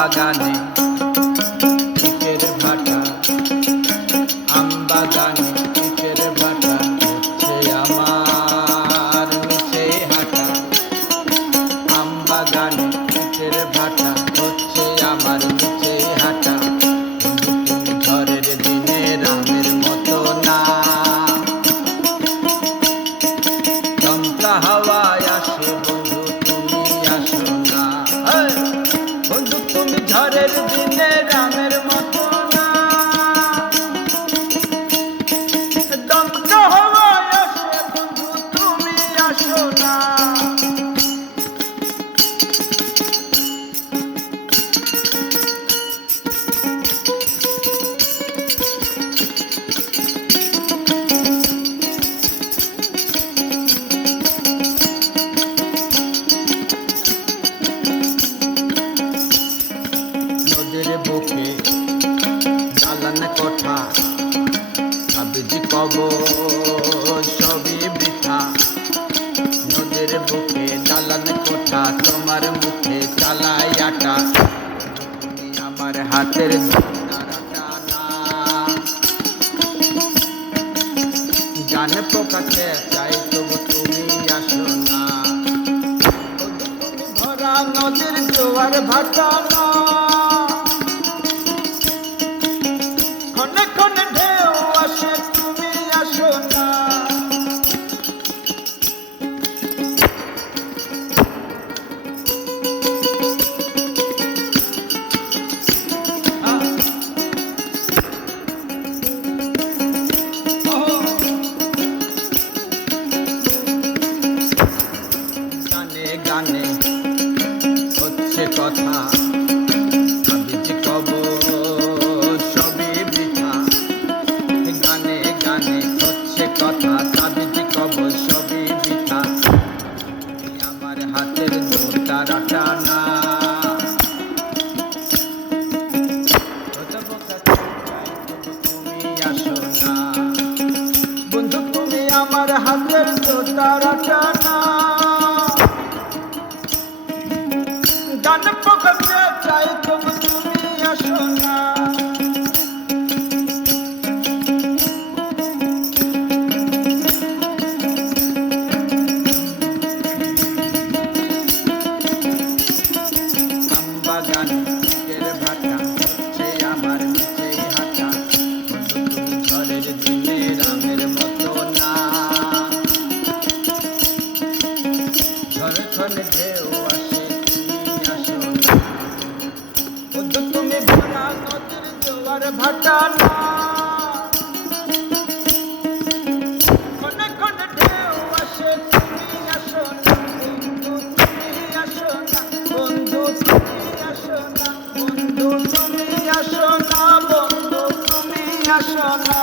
বাগানে ইটের ভাটা, আম বাগানে ইটের ভাটা, হচ্ছে আমার মিছে হাঁটা। আম বাগানে ইটের ভাটা, হচ্ছে আমার মিছে হাঁটা। ঝড়ের দিনে রামের মতো না, দমকা হাওয়ায় আসে বন্ধু তুমি আসো না। বন্ধু তুমি ঝড়ের দিনে রামের মতো না, দমকা হাওয়ায় আসে বন্ধু তুমি আসো না। নদীর বুকে দালান কোঠা, আবিজি কবর সবই বৃথা। নদীর বুকে দালান কোঠা, তোমার মুখে চালাই আটা। তুমি আমার হাতের টানা, গান পোকাতে চাই তবু তুমি আসো না। ভরা নদীর জোয়ার ভাটা না, ক্ষণে ক্ষণে ঢেউ আসে তুমি আসো না। গানে গানে হচ্ছে কথা, আবিজি কবর সবই বৃথা। গানে গানে হচ্ছে কথা, আবিজি কবর সবই বৃথা। তুমি আমার হাতের জোড়া টানা, তুমি আসো না। বন্ধু তুমি আমার হাতের জোড়া টানা, গান পোকাতে চাই তবু তুমি আসো না। আম বাগানে ইটের ভাটা, হচ্ছে আমার মিছে হাঁটা। বন্ধু তুমি ঝড়ের দিনে রামের মতো না, ঝড়ে ঝড়ে ঢেউ আসে তুমি আসো না। বন্ধু তুমি ভরা নদীর জোয়ার ভাটা না, ক্ষণে ক্ষণে ঢেউ আসে তুমি আসো না। বন্ধু তুমি আসো না, বন্ধু তুমি আসো না, বন্ধু তুমি আসো না, বন্ধু তুমি আসো না।